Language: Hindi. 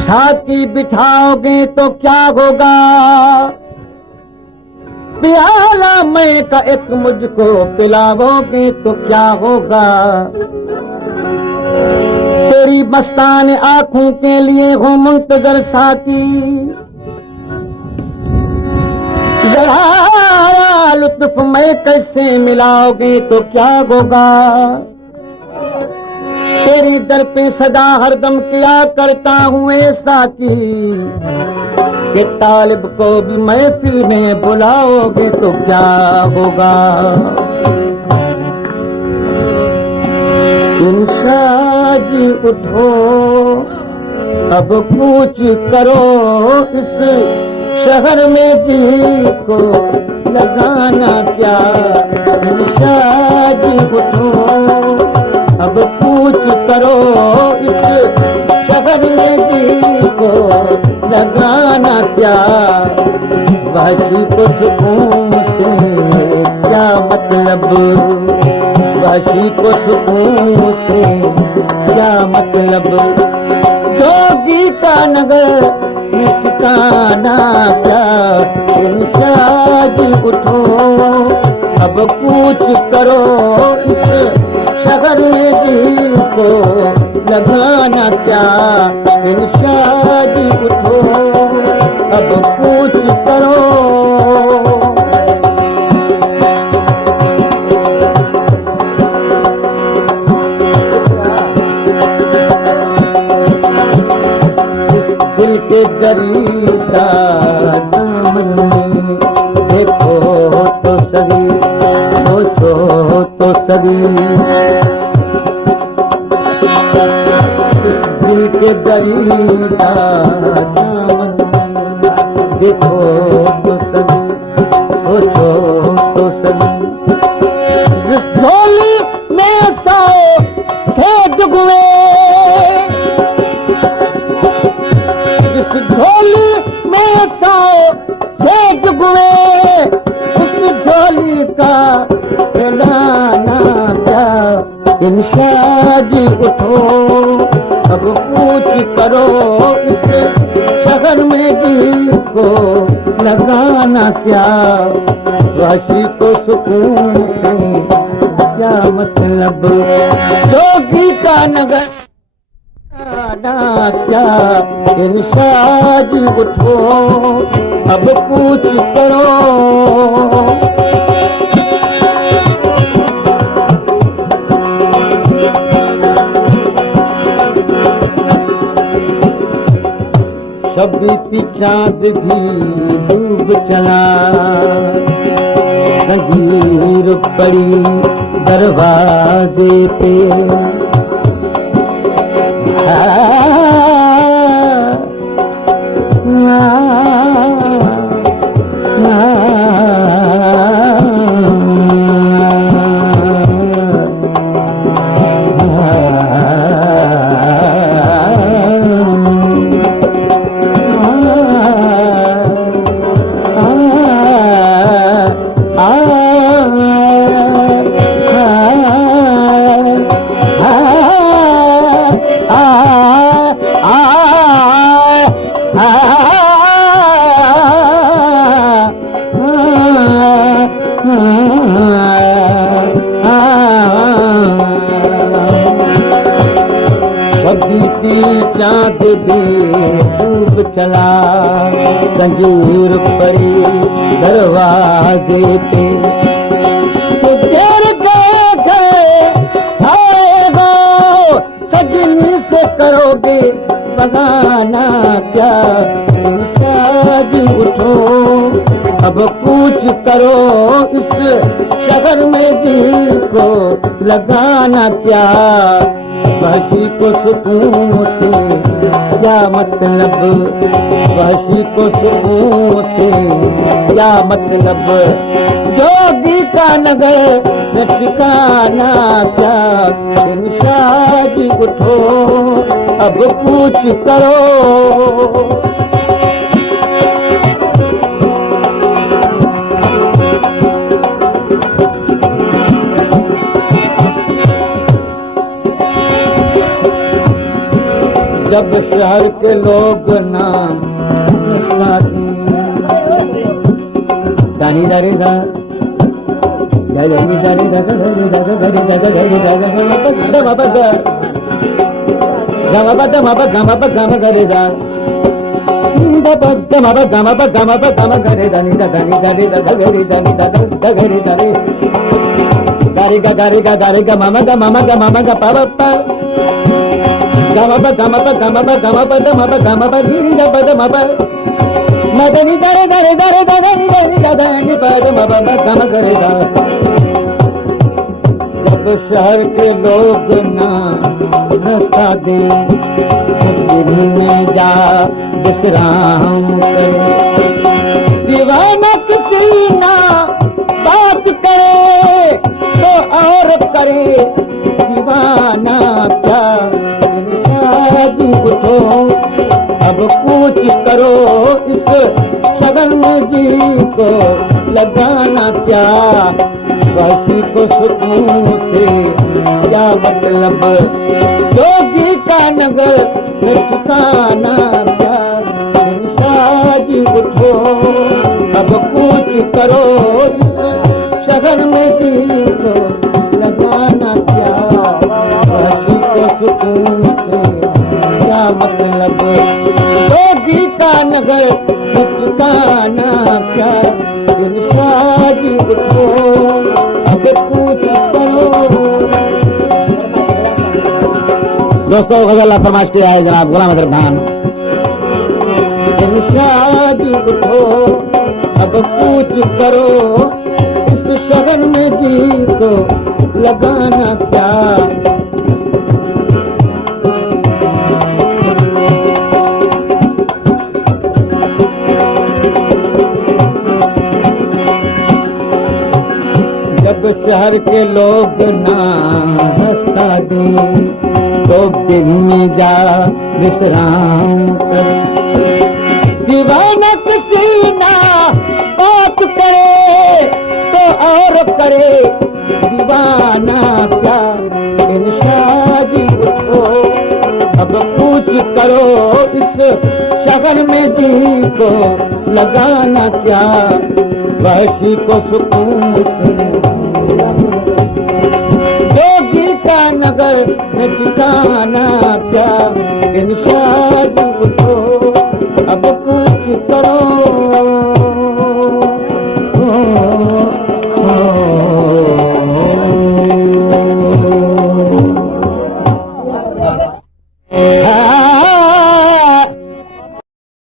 साथी बिठाओगे तो क्या होगा, प्याला मैं का एक मुझको पिलाओगे तो क्या होगा। तेरी मस्तान आंखों के लिए हो मुंतजर साकी, जरा लुत्फ मैं कैसे मिलाओगे तो क्या होगा। तेरे दर पे सदा हरदम किया करता हूँ ऐसा कि तालिब को भी महफिल में बुलाओगे तो क्या होगा। इंशा जी उठो अब पूछ करो, इस शहर में जी को लगाना क्या। इंशा जी उठो अब पूछ करो, इस शहर में जी को लगाना क्या। वाशी को सुकून से क्या मतलब, वाशी को सुकून से क्या मतलब। जोगी का नगर ठिकाना क्या। इंशा जी उठो अब पूछ करो, इस शहर में जी को लगाना क्या। इंशा जी उठो अब पूछ करो। इस दिल के दरीदा दामन में देखो तो सही, सोचो तो सही। इस दिल के दरीदा दामन में देखो तो सही, सोचो तो सही। जिस झोली में 100 छेद हुए, जिस झोली में 100 छेद हुए, उस झोली का खिलाना क्या। इंशा जी उठो अब पूछ करो, इस शहर में जी को लगाना क्या। वाशी को सुकून से क्या मतलब, जोगी का नगर क्या। इंशा जी उठो अब पूछ करो। सबीती चांद भी डूब चला, संजीर पड़ी दरवाजे पे। चांद भी डूब चला, संजीर पड़ी दरवाजे पे। तो देर देखे आएगा सजनी से करोगे बगाना क्या। इंशा जी उठो अब पूछ करो, इस शहर में जी को लगाना क्या। वाशी को सुकून से क्या मतलब, वाशी को सुकून से क्या मतलब। जोगी का नगर ठिकाना क्या। इंशा जी उठो अब पूछ करो। जब शहर के लोग नाम दानी दारी दा जब शहर के लोग ना रास्ता दे दिल्ली में जा विश्राम करे दीवाना किसी ना बात करे तो और करे दीवाना क्या जी उठो अब कुछ करो इस सदन में जी को लगाना क्या वासी को सुकून से क्या मतलब जोगी का नगर में ठिकाना क्या जी उठो अब कुछ करो इस शहर में जी को लगाना क्या वासी को सुकून से क्या मतलब जोगी का नगर में ठिकाना क्या जी उठो अब कुछ करो। दोस्तों गजल फरमाइश किया है जनाब गुलाम अजहर खान। जी उठो अब कुछ करो इस शहर में जी को लगाना क्या जब शहर के लोग ना रास्ता दे तो दिन में जा विश्राम कर दीवाना किसी ना बात करे तो और करे दीवाना क्या जी उठो अब कुछ करो इस शहर में जी को लगाना क्या वासी को सुकून से जोगी का नगर में ठिकाना क्या इंशाद उठो अब कुछ करो हाँ